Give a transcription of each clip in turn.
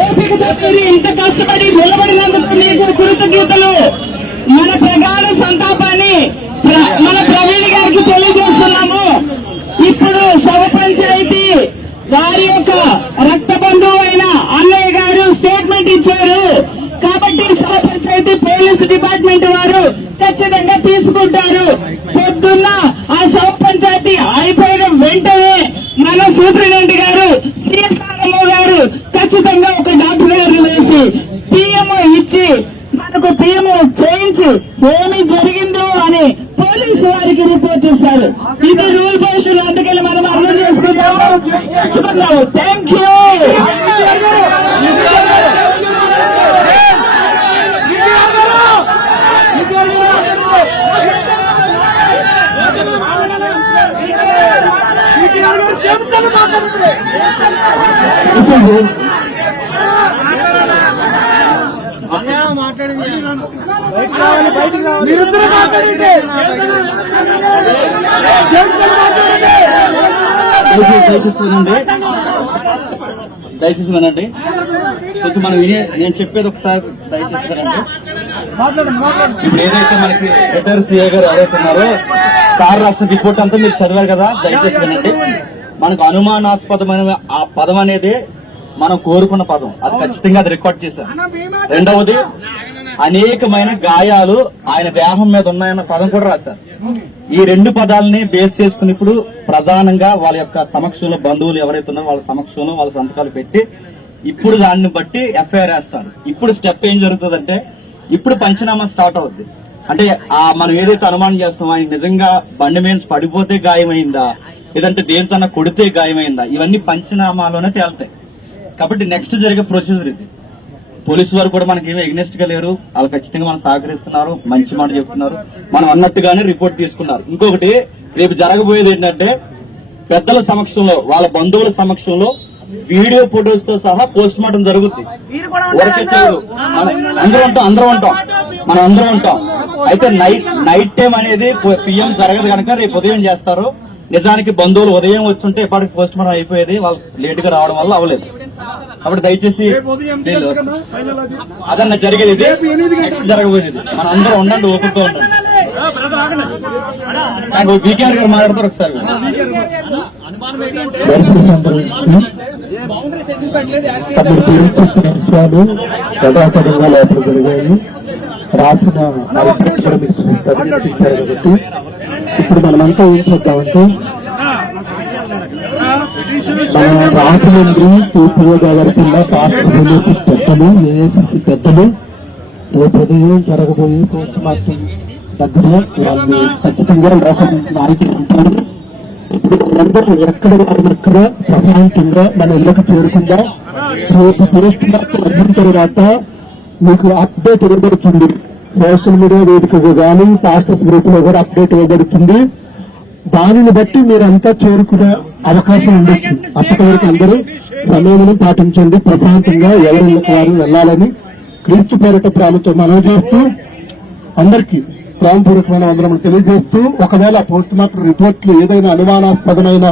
ఓపికతో మీరు ఇంత కష్టపడి నిలబడినందుకు మీకు కృతజ్ఞతలు మన ప్రగాఢ సంతాపాన్ని ప్ర- మన ప్రవీణ్ గారికి తెలియజేస్తున్నాము ఇప్పుడు శవ పంచాయతీ వారి యొక్క రక్త బంధువు అయిన అన్నయ్య గారు స్టేట్మెంట్ ఇచ్చారు. కాబట్టి శవ పంచాయతీ డిపార్ట్మెంట్ వారు ఖచ్చితంగా తీసుకుంటారు. పొద్దున్న ఆ శవ పంచాయతీ అయిపోయిన వెంటనే మన సూపరింటెండెంట్ గారు సిఎస్ఆర్ఎంఓ గారు ఖచ్చితంగా ఒక డాక్టర్ వేసి పిఎంఓ ఇచ్చి మనకు పిఎంఓ చేయించి ఏమి జరిగిందో అని పోలీసు వారికి రిపోర్ట్ ఇస్తారు. ఇది రూల్ బేస్డ్ అందుకని మనం అర్థం చేసుకుందాము. థ్యాంక్ యూ మాట్లాడండి దయచేసి వినండి దయచేసి వినండి. కొంచెం మనం వినే నేను చెప్పేది ఒకసారి దయచేసి వినండి. ఇప్పుడు ఏదైతే మనకి రిటైర్ సిఏ గారు ఎవరైతే ఉన్నారో సార్ రాసిన రిపోర్ట్ అంతా మీరు చదివారు కదా? దయచేసి వినండి. మనకు అనుమానాస్పదమైన ఆ పదం అనేది మనం కోరుకున్న పదం. అది ఖచ్చితంగా అది రికార్డ్ చేశారు. రెండవది అనేకమైన గాయాలు ఆయన దేహం మీద ఉన్నాయన్న పదం కూడా రాశారు. ఈ రెండు పదాలని బేస్ చేసుకుని ఇప్పుడు ప్రధానంగా వాళ్ళ యొక్క సమక్షంలో బంధువులు ఎవరైతే ఉన్నారో వాళ్ళ సమక్షంలో వాళ్ళ సంతకాలు పెట్టి ఇప్పుడు దాన్ని బట్టి ఎఫ్ఐఆర్ వేస్తారు. ఇప్పుడు స్టెప్ ఏం జరుగుతుందంటే ఇప్పుడు పంచనామా స్టార్ట్ అవుద్ది. అంటే ఆ మనం ఏదైతే అనుమానం చేస్తామో ఆయన నిజంగా బండి మీద పడిపోతే గాయమైందా? లేదంటే దేనితోన్నా కొడితే గాయమైందా? ఇవన్నీ పంచనామాలోనే తేలుతాయి. కాబట్టి నెక్స్ట్ జరిగే ప్రొసీజర్ ఇది. పోలీసు వారు కూడా మనకి ఏమీ ఎగ్నెస్ట్గా లేరు. వాళ్ళు ఖచ్చితంగా మనం సహకరిస్తున్నారు. మంచి మాట చెప్తున్నారు. మనం అన్నట్టుగానే రిపోర్ట్ తీసుకున్నారు. ఇంకొకటి రేపు జరగబోయేది ఏంటంటే పెద్దల సమక్షంలో వాళ్ళ బంధువుల సమక్షంలో వీడియో ఫొటోస్తో సహా పోస్ట్ మార్టం జరుగుద్ది. ఊరికే చేయరు మనం అందరూ ఉంటాం అందరూ ఉంటాం. మనం అందరం ఉంటాం. అయితే నైట్ నైట్ టైం అనేది పిఎం జరగదు కనుక రేపు ఉదయం చేస్తారు. నిజానికి బంధువులు ఉదయం వచ్చుంటే ఇప్పటికి పోస్ట్ మార్టం అయిపోయేది వాళ్ళు లేట్గా రావడం వల్ల అవ్వలేదు. కాబట్టి దయచేసి అదన్న జరిగేది ఇది. జరగబోయేది. మన అందరం ఉండండి ఓపికతో ఉండండి. నాకు వికేఆర్ గారు మాట్లాడతారు ఒకసారి. రాసిన ఇప్పుడు మనమంతా ఏం చేద్దామంటే మన రాజమండ్రి తూర్పు గోదావరి జిల్లా రాష్ట్ర పెద్దలు ఏఐసిసి పెద్దలు రేపు ఉదయం జరగబోయే పోస్ట్ మార్టం దగ్గర వాళ్ళు ఖచ్చితంగా లోకల్ నాయకులు ఉంటారు ఇప్పుడు అందరూ ఎక్కడ ఎక్కడ ప్రశాంతంగా మన ఇళ్ళకి చేరుకుందాం? రేపు పోస్ట్ మార్టం అయిన తర్వాత మీకు అప్డేట్ ఇవ్వబడుతుంది. సోషల్ మీడియా వేదికగా కానీ పాస్టర్స్ గ్రూప్లో కూడా అప్డేట్ ఇవ్వబడుతుంది. దానిని బట్టి మీరంతా చేరుకునే అవకాశం ఉండొచ్చు అప్పటి వరకు అందరూ సమయం పాటించండి. ప్రశాంతంగా ఎవరిళ్ళకి వారు వెళ్ళాలని క్రీస్తు పేరిట ప్రేమతో మనవి చేస్తూ అందరికీ ప్రేమపూర్వకమైన వందనములు తెలియజేస్తూ ఒకవేళ పోస్ట్ మార్టం రిపోర్ట్లు ఏదైనా అనుమానాస్పదమైన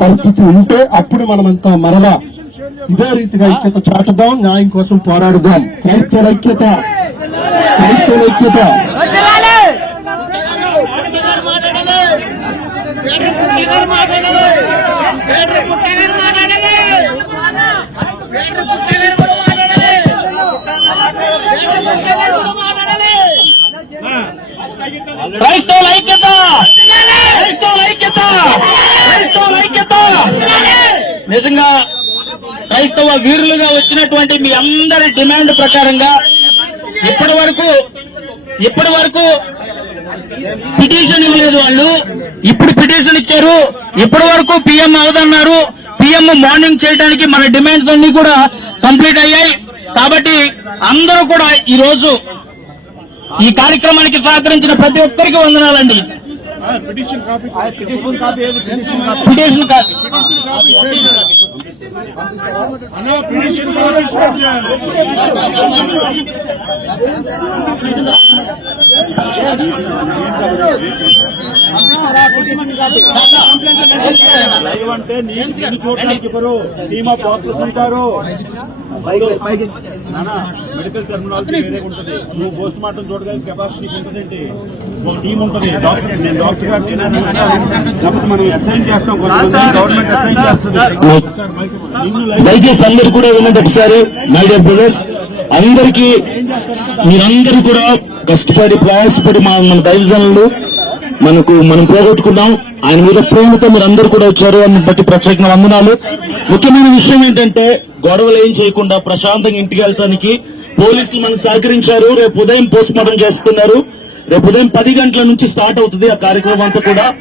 పరిస్థితి ఉంటే అప్పుడు మనమంతా మరలా ఇదే రీతిగా ఐక్యత చాటుదాం న్యాయం కోసం పోరాడుదాం. క్రైస్తవుల ఐక్యత. ఐక్యత క్రైస్తవుల ఐక్యత. క్రైస్తవుల ఐక్యత. క్రైస్తవుల ఐక్యత. నిజంగా క్రైస్తవ వీరులుగా వచ్చినటువంటి మీ అందరి డిమాండ్ ప్రకారంగా ఇప్పటి వరకు ఇప్పటి వరకు పిటిషన్ ఇవ్వలేదు వాళ్ళు. ఇప్పుడు పిటిషన్ ఇచ్చారు. ఇప్పటి వరకు పిఎం అవదన్నారు పిఎం మార్నింగ్ చేయడానికి మన డిమాండ్స్ అన్ని కూడా కంప్లీట్ అయ్యాయి. కాబట్టి అందరూ కూడా ఈ రోజు ఈ కార్యక్రమానికి సహకరించిన ప్రతి ఒక్కరికి వందనాలండి. Petition copy. Petition copy. ఏది పిటిషన్ కాపీ పిటిషన్ కాదు అన్నా పిటిషన్ కాపీ స్టార్ట్ చేయాలి లైవ్ అంటే నేను చూడడానికి ఇవ్వరు టీమ్ ఆఫ్ డాక్టర్స్ ఉంటారు. నానా మెడికల్ టెర్మినాలజీ వేరే ఉంటుంది. నువ్వు పోస్ట్ మార్టం చూడడానికి కెపాసిటీ ఉంటుందండి ఒక టీం ఉంటుంది. డాక్టర్ నేను డాక్టర్ గారిని నేను లేకపోతే మనం అసైన్ చేస్తాం గవర్నమెంట్ అసైన్ చేస్తుంది. దయచేసి అందరు కూడా వినండి ఒకసారి మై డియర్ బ్రదర్స్ అందరికి మీరందరూ కూడా కష్టపడి ప్రయాసపడి మా మన దైవజనులు మనకు మనం పోగొట్టుకున్నాం. ఆయన మీద ప్రేమతో మీరు అందరు కూడా వచ్చారు. అని బట్టి ప్రత్యేక వందనాలు ముఖ్యమైన విషయం ఏంటంటే గొడవలు ఏం చేయకుండా ప్రశాంతంగా ఇంటికి వెళ్ళటానికి పోలీసులు మనకు సహకరించారు. రేపు ఉదయం పోస్ట్ మార్టం చేస్తున్నారు. రేపు ఉదయం పది గంటల నుంచి స్టార్ట్ అవుతుంది ఆ కార్యక్రమం అంతా కూడా.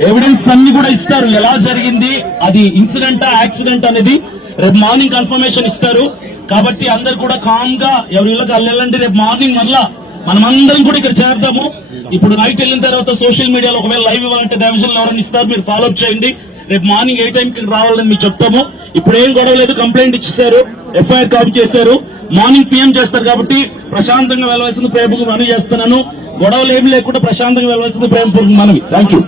ఎవిడెన్స్ అన్ని కూడా ఇస్తారు. ఎలా జరిగింది? అది ఇన్సిడెంట్ యాక్సిడెంట్ అనేది రేపు మార్నింగ్ కన్ఫర్మేషన్ ఇస్తారు. కాబట్టి అందరు కూడా కామ్గా ఎవరి ఇళ్ళకి వెళ్ళాలంటే రేపు మార్నింగ్ మళ్ళా మనమందరం కూడా ఇక్కడ చేరదాము. ఇప్పుడు నైట్ వెళ్ళిన తర్వాత సోషల్ మీడియాలో ఒకవేళ లైవ్ ఇవ్వాలంటే డైవిజన్ ఎవరైనా ఇస్తారు మీరు ఫాలో అప్ చేయండి. రేపు మార్నింగ్ ఏ టైం రావాలని మీకు చెప్తాము. ఇప్పుడు ఏం గొడవ లేదు కంప్లైంట్ ఇచ్చేసారు ఎఫ్ఐఆర్ కాపీ చేశారు. మార్నింగ్ పిఎం చేస్తారు కాబట్టి ప్రశాంతంగా వెళ్ళవలసింది ప్రేమకు మనవి చేస్తున్నాను. గొడవలు ఏమి లేకుండా ప్రశాంతంగా వెళ్ళవలసింది ప్రేమపూర్వక మనవి. థ్యాంక్ యూ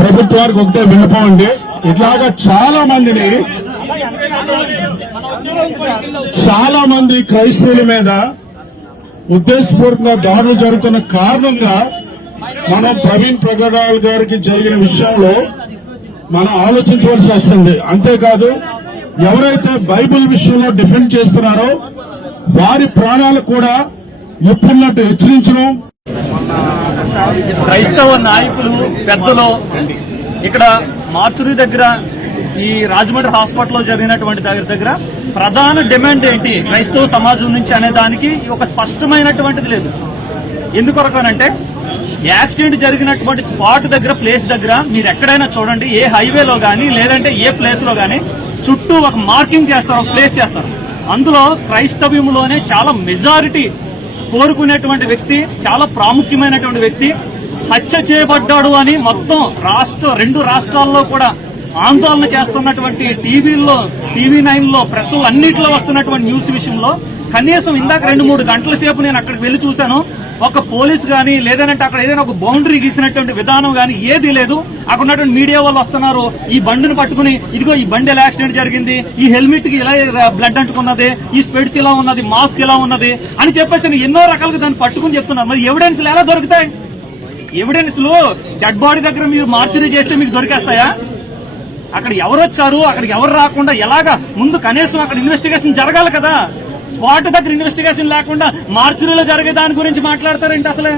ప్రభుత్వానికి ఒకటే విన్నపం అండి. ఇట్లాగా చాలా మందిని చాలా మంది క్రైస్తవుల మీద ఉద్దేశపూర్వకంగా దాడులు జరుగుతున్న కారణంగా మనం ప్రవీణ్ ప్రగడాల్ గారికి జరిగిన విషయంలో మనం ఆలోచించవలసి వస్తుంది. అంతేకాదు ఎవరైతే బైబిల్ విషయంలో డిఫెండ్ చేస్తున్నారో వారి ప్రాణాలు కూడా ఎప్పుడున్నట్టు హెచ్చరించడం క్రైస్తవ నాయకులు పెద్దలు ఇక్కడ మార్చురి దగ్గర ఈ రాజమండ్రి హాస్పిటల్లో జరిగినటువంటి దగ్గర దగ్గర ప్రధాన డిమాండ్ ఏంటి? క్రైస్తవ సమాజం నుంచి అనే దానికి ఒక స్పష్టమైనటువంటిది లేదు. ఎందుకొరకనంటే యాక్సిడెంట్ జరిగినటువంటి స్పాట్ దగ్గర ప్లేస్ దగ్గర మీరు ఎక్కడైనా చూడండి ఏ హైవేలో కానీ లేదంటే ఏ ప్లేస్లో కానీ చుట్టూ ఒక మార్కింగ్ చేస్తారు ఒక ప్లేస్ చేస్తారు. అందులో క్రైస్తవ్యంలోనే చాలా మెజారిటీ కోరుకునేటువంటి వ్యక్తి చాలా ప్రాముఖ్యమైనటువంటి వ్యక్తి హత్య చేయబడ్డాడు అని మొత్తం రాష్ట్ర రెండు రాష్ట్రాల్లో కూడా ఆందోళన చేస్తున్నటువంటి టీవీల్లో టీవీ నైన్లో ప్రెస్ అన్నిట్లో వస్తున్నటువంటి న్యూస్ విషయంలో కనీసం ఇందాక రెండు మూడు గంటల సేపు నేను అక్కడికి వెళ్ళి చూశాను. ఒక పోలీస్ కానీ లేదంటే అక్కడ ఏదైనా ఒక బౌండరీ గీసినటువంటి విధానం కానీ ఏది లేదు. అక్కడ ఉన్నటువంటి మీడియా వాళ్ళు వస్తున్నారు. ఈ బండిని పట్టుకుని ఇదిగో ఈ బండి ఎలా యాక్సిడెంట్ జరిగింది ఈ హెల్మెట్కి ఇలా బ్లడ్ అంటుకున్నది ఈ స్పెడ్స్ ఇలా ఉన్నది మాస్క్ ఇలా ఉన్నది అని చెప్పేసి ఎన్నో రకాలుగా దాన్ని పట్టుకుని చెప్తున్నారు మరి ఎవిడెన్స్ ఎలా దొరుకుతాయి? ఎవిడెన్స్లో డెడ్ బాడీ దగ్గర మీరు మార్చరీ చేస్తే మీకు దొరికేస్తాయా? అక్కడ ఎవరు వచ్చారు అక్కడికి ఎవరు రాకుండా ఎలాగా ముందు కనీసం అక్కడ ఇన్వెస్టిగేషన్ జరగాలి కదా? స్పాట్ దగ్గర ఇన్వెస్టిగేషన్ లేకుండా మార్చురీలో జరిగే దాని గురించి మాట్లాడతారేంటి అసలు?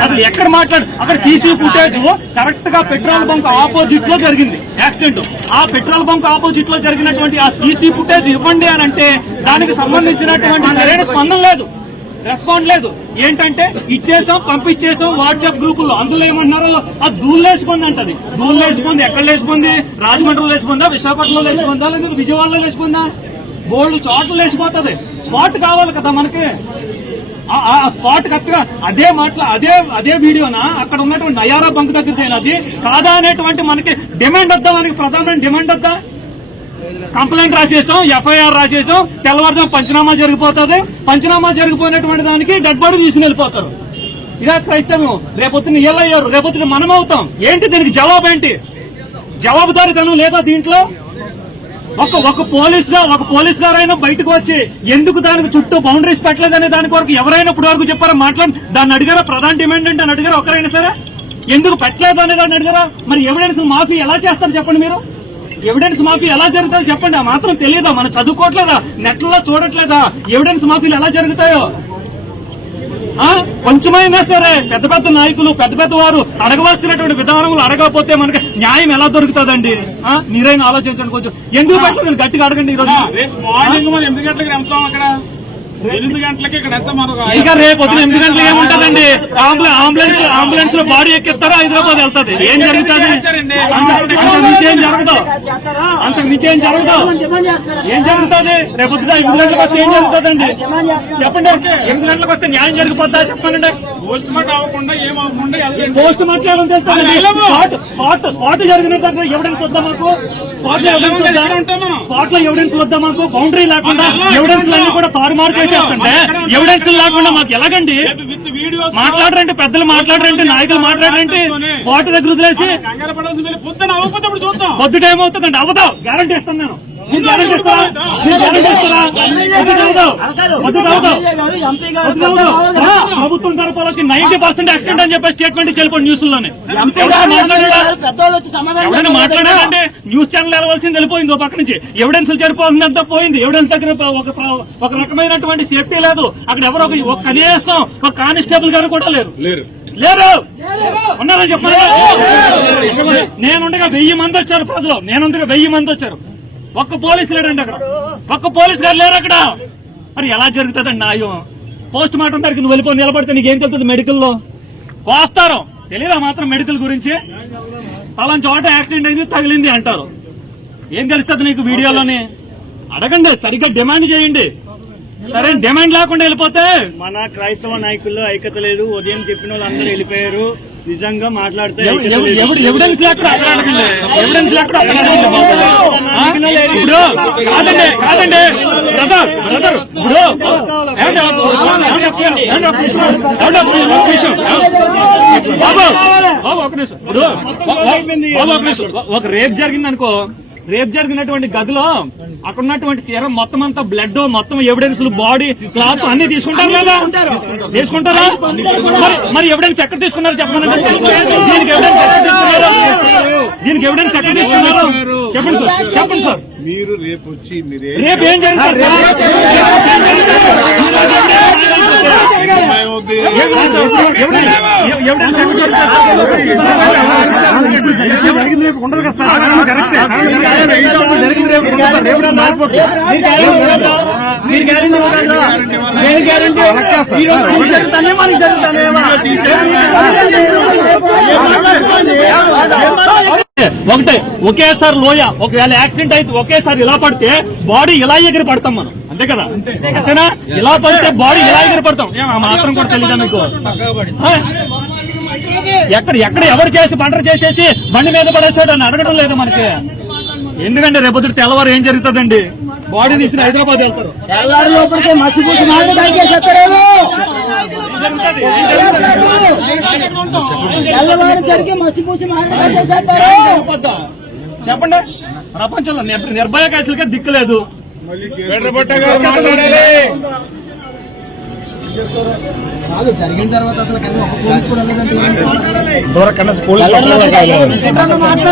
అసలు ఎక్కడ మాట్లాడు? అక్కడ సీసీ ఫుటేజ్ కరెక్ట్గా పెట్రోల్ బంక్ ఆపోజిట్లో జరిగింది. యాక్సిడెంట్ ఆ పెట్రోల్ బంక్ ఆపోజిట్లో జరిగినటువంటి ఆ సీసీ ఫుటేజ్ ఇవ్వండి అని అంటే దానికి సంబంధించినటువంటి సరైన స్పందన లేదు. రెస్పాండ్ లేదు. ఏంటంటే ఇచ్చేసాం పంపించేసాం వాట్సాప్ గ్రూపుల్లో. అందులో ఏమంటున్నారో ఆ దూళ్ళు లేసిపోంది అంటది. దూళ్ళు లేసిపోంది ఎక్కడ లేసిపోంది రాజమండ్రిలో లేసిపోందా విశాఖపట్నంలో లేసిపోందా లేదా విజయవాడలో లేసిపోందా బోల్డ్ చోట్ల లేచిపోతుంది స్పాట్ కావాలి కదా మనకి. ఆ- ఆ స్పాట్ కరెక్ట్గా అదే మాట్లా అదే అదే వీడియోనా? అక్కడ ఉన్నటువంటి నయారా బంక్ దగ్గర అది కాదా అనేటువంటి మనకి డిమాండ్ వద్దా? మనకి ప్రధానమైన డిమాండ్ వద్దా? కంప్లైంట్ రాసేసాం ఎఫ్ఐఆర్ రాసేసాం తెల్లవారుజాము పంచనామా జరిగిపోతుంది. పంచనామా జరిగిపోయినటువంటి దానికి డెడ్ బాడీ తీసుకుని వెళ్ళిపోతారు. ఇదే క్రైస్తవం రేపొద్దున ఎల్లయ్యారు రేపొద్దున మనం అవుతాం. ఏంటి దీనికి జవాబు ఏంటి? జవాబుదారీతనం లేదా దీంట్లో? ఒక ఒక పోలీస్గా ఒక పోలీస్ గారైనా బయటకు వచ్చి ఎందుకు దానికి చుట్టూ బౌండరీస్ పెట్టలేదనే దాని కొరకు ఎవరైనా ఇప్పుడు వరకు చెప్పారా? మాట్లాడి దాన్ని అడిగారా? ప్రధాన డిమాండ్ అంటే అని అడిగారా ఒకరైనా సరే? ఎందుకు పెట్టలేదు అనే దాన్ని అడిగారా? మరి ఎవిడెన్స్ మాఫీ ఎలా చేస్తారు చెప్పండి మీరు? ఎవిడెన్స్ మాఫీ ఎలా జరుగుతాయో చెప్పండి. ఆ మాత్రం తెలియదా? మనం చదువుకోవట్లేదా? నెట్లలో చూడట్లేదా? ఎవిడెన్స్ మాఫీలు ఎలా జరుగుతాయో? ఆ? కొంచెమైనా సరే పెద్ద పెద్ద నాయకులు పెద్ద పెద్ద వారు అడగవలసినటువంటి విధానములు అడగకపోతే మనకి న్యాయం ఎలా దొరుకుతుందండి? మీరైనా ఆలోచించండి కొంచెం. ఎందుకు పెట్టలేదు? గట్టిగా అడగండి ఈ రోజు మార్నింగ్ మనం ఎనిమిది గంటలకు వెళ్తాం అక్కడ. ఎనిమిది గంటలకి ఇక్కడ ఎంత మనకు ఇక రేపు పొద్దున ఎనిమిది గంటలు ఏముంటదండి? అంబులెన్స్ అంబులెన్స్ అంబులెన్స్లో బాడీ ఎక్కిస్తారో? హైదరాబాద్ వెళ్తది. ఏం జరుగుతుంది? అంతకు మించి ఏం జరగదు. అంతకు మించి ఏం జరుగుతుంది? రేపు పొద్దున ఎనిమిది గంటలకు వస్తే ఏం జరుగుతుందండి? చెప్పండి. ఎనిమిది గంటలకు వస్తే న్యాయం జరిగిపోతా చెప్పండి. పోస్ట్ మార్టం అవ్వకుండా ఏం అవ్వకుండా వెళ్తాం. Post mortem spot spot spot జరిగినట్టు ఎవిడెన్స్ వద్దా మాకు? స్పాట్లో ఎవిడెన్స్ వద్దా. స్పాట్లో ఎవిడెన్స్ వద్దా మాకు? బౌండరీ లేకుండా ఎవిడెన్స్ అన్ని కూడా తారుమారు చేసేస్తుంటే ఎవిడెన్స్ లేకుండా మాకు ఎలాగండి? మాట్లాడరంటే పెద్దలు మాట్లాడరంటే నాయకులు మాట్లాడరంటే స్పాట్ దగ్గర వదిలేసి. పొద్దున అవుతుందండి అవదాం గ్యారంటీ ఇస్తాను నేను. ప్రభుత్వం తరపున వచ్చి నైన్టీ పర్సెంట్ యాక్సిడెంట్ అని చెప్పి స్టేట్మెంట్ చెల్లిపోండి న్యూస్లోనే ఎవరైనా మాట్లాడారంటే న్యూస్ ఛానల్ వెళ్ళవలసింది వెళ్ళిపోయింది ఒక పక్క నుంచి. ఎవిడెన్స్ సరిపోతుందంతా పోయింది. ఎవిడెన్స్ దగ్గర ఒక ఒక రకమైనటువంటి సేఫ్టీ లేదు. అక్కడ ఎవరో ఒక కనీసం ఒక కానిస్టేబుల్ గారు కూడా లేరు. లేరు. లేరు. ఉన్నారని చెప్పండి నేనుండగా వెయ్యి మంది వచ్చారు ప్రజలు. నేనుండగా వెయ్యి మంది వచ్చారు. ఒక్క పోలీసు లేడండి అక్కడ. ఒక్క పోలీసు గారు లేరు అక్కడ. మరి ఎలా జరుగుతుందండి న్యాయం? పోస్ట్ మార్టం దగ్గరికి నువ్వు వెళ్ళిపోయి నిలబడితే నీకేం తెలుస్తుంది మెడికల్లో? కోస్తారు. తెలియదా మాత్రం మెడికల్ గురించి? పలాన్ చోట యాక్సిడెంట్ అయింది తగిలింది అంటారు. ఏం తెలుస్తుంది నీకు వీడియోలోని? అడగండి సరిగ్గా డిమాండ్ చేయండి. సరే డిమాండ్ లేకుండా వెళ్ళిపోతే మన క్రైస్తవ నాయకుల్లో ఐక్యత లేదు. ఉదయం చెప్పిన వాళ్ళు అందరూ వెళ్ళిపోయారు. నిజంగా మాట్లాడితే ఎవిడెన్స్ ఎవిడెన్స్? ఇప్పుడు కాదండి కాదండి. బ్రదర్ బ్రదర్ ఇప్పుడు. ఒక? బాబు బాబు నిమిషం ఇప్పుడు. బాబు నిమిషం ఒక రేప్ జరిగింది అనుకో రేప్ జరిగినటువంటి గదిలో అక్కడ ఉన్నటువంటి సీరం మొత్తం అంతా బ్లడ్ మొత్తం ఎవిడెన్స్ బాడీ క్లాత్ అన్ని తీసుకుంటారు లేదా తీసుకుంటారా. మరి ఎవిడెన్స్ ఎక్కడ తీసుకున్నారు చెప్పండి? దీనికి ఎవిడెన్స్ ఎక్కడ తీసుకున్నారు? దీనికి ఎవిడెన్స్ ఎక్కడ తీసుకున్నారు? చెప్పండి సార్ చెప్పండి సార్. మీరు రేపు వచ్చి మీరే రేపు ఏం జరుగుతుంది సార్? జరిగింది రేపు ఉండదు కదా జరిగింది రేపు రేపు మీరు నేను ఈ రోజు జరుగుతానే, మనకి జరుగుతానేమో. ఒకటే ఒకేసారి లోయ ఒకవేళ యాక్సిడెంట్ అయితే ఒకేసారి ఇలా పడితే బాడీ ఇలా ఎగిరి పడతాం మనం. అంతే కదా? అంతేనా? ఇలా పడితే బాడీ ఇలా ఎగిరి పడతాం. మాత్రం కూడా తెలియదా మీకు? ఎక్కడ ఎక్కడ ఎవరు చేసి పంటలు చేసేసి బండి మీద పడేసాడు అని అడగడం లేదు మనకి? ఎందుకంటే రేపొద్దు తెల్లవారు ఏం జరుగుతుందండి? బాడీ తీసిన హైదరాబాద్ వెళ్తారు. జరుగుతుంది? చెప్పండి. ప్రపంచంలో నిర్- నిర్భయ కేసులకే దిక్కు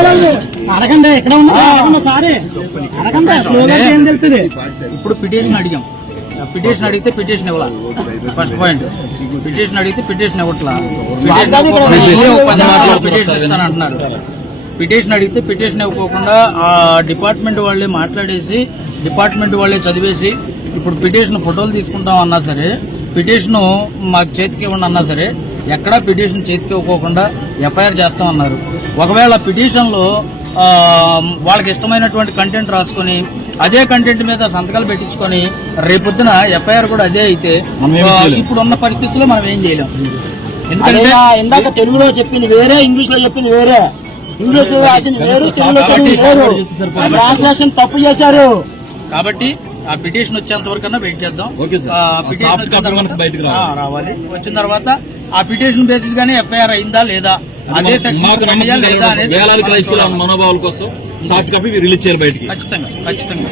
లేదు అడగండి ఇక్కడ ఉన్నా సారీ అడగండి స్లోగా ఏం తెలుస్తుంది? ఇప్పుడు పిటిషన్ అడిగాం. పిటిషన్ అడిగితే పిటిషన్ ఇవ్వాల? ఫస్ట్ పాయింట్ పిటిషన్ అడిగితే పిటిషన్ ఇవ్వట్లా? పిటిషన్ పిటిషన్ అడిగితే పిటిషన్ ఇవ్వకోకుండా ఆ డిపార్ట్మెంట్ వాళ్ళే మాట్లాడేసి డిపార్ట్మెంట్ వాళ్ళే చదివేసి ఇప్పుడు పిటిషన్ ఫోటోలు తీసుకుంటాం అన్నా సరే పిటిషన్ మాకు చేతికి ఇవ్వండి అన్నా సరే ఎక్కడా పిటిషన్ చేతికి ఇవ్వకోకుండా ఎఫ్ఐఆర్ చేస్తామన్నారు. ఒకవేళ పిటిషన్లో ఆ, వాళ్ళకి ఇష్టమైనటువంటి కంటెంట్ రాసుకొని అదే కంటెంట్ మీద సంతకాలు పెట్టించుకొని రేపొద్దున ఎఫ్ఐఆర్ కూడా అదే అయితే ఇప్పుడు ఉన్న పరిస్థితుల్లో మనం ఏం చేయలేం. ఎందుకంటే ఇందాక తెలుగులో చెప్పింది వేరే ఇంగ్లీష్లో చెప్పింది వేరే. ఇంగ్లీష్లో రాసింది వేరు తెలుగులో ట్రాన్స్లేషన్ తప్పు చేశారు. కాబట్టి ఆ పిటిషన్ వచ్చేంత వరకు వెయిట్ చేద్దాం. పిటిషన్ రావాలి. వచ్చిన తర్వాత ఆ పిటిషన్ బేసిస్ గానే ఎఫ్ఐఆర్ అయిందా లేదా? అదే మనోభావాల కోసం సాఫ్ట్ కాపీ రిలీజ్ చేయాలి బయటికి. ఖచ్చితంగా ఖచ్చితంగా.